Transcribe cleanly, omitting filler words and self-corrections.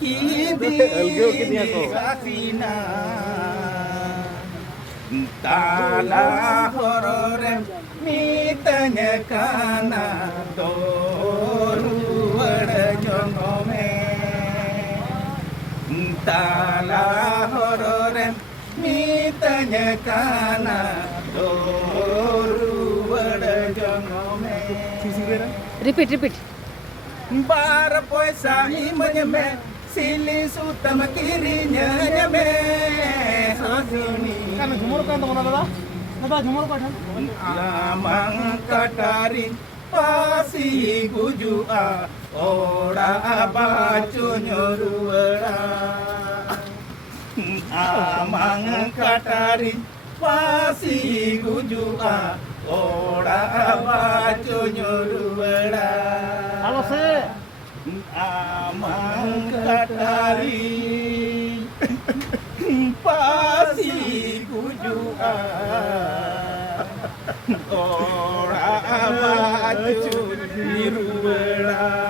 kidi kasina tala hororem mitanya kana doru wada jongome tala hororem mitanya kana doru wada jongome. Repeat. Bar poisa imanyame sili sutam kirinya nyame hasuni Kan झुमर का तो दादा दादा झुमर का amang katarin pasi gujua ora bacu nyoruara amang katarin pasi gujua ora bacu nyoruara. Halo se Amang katari pasi kujua ora maju biru bela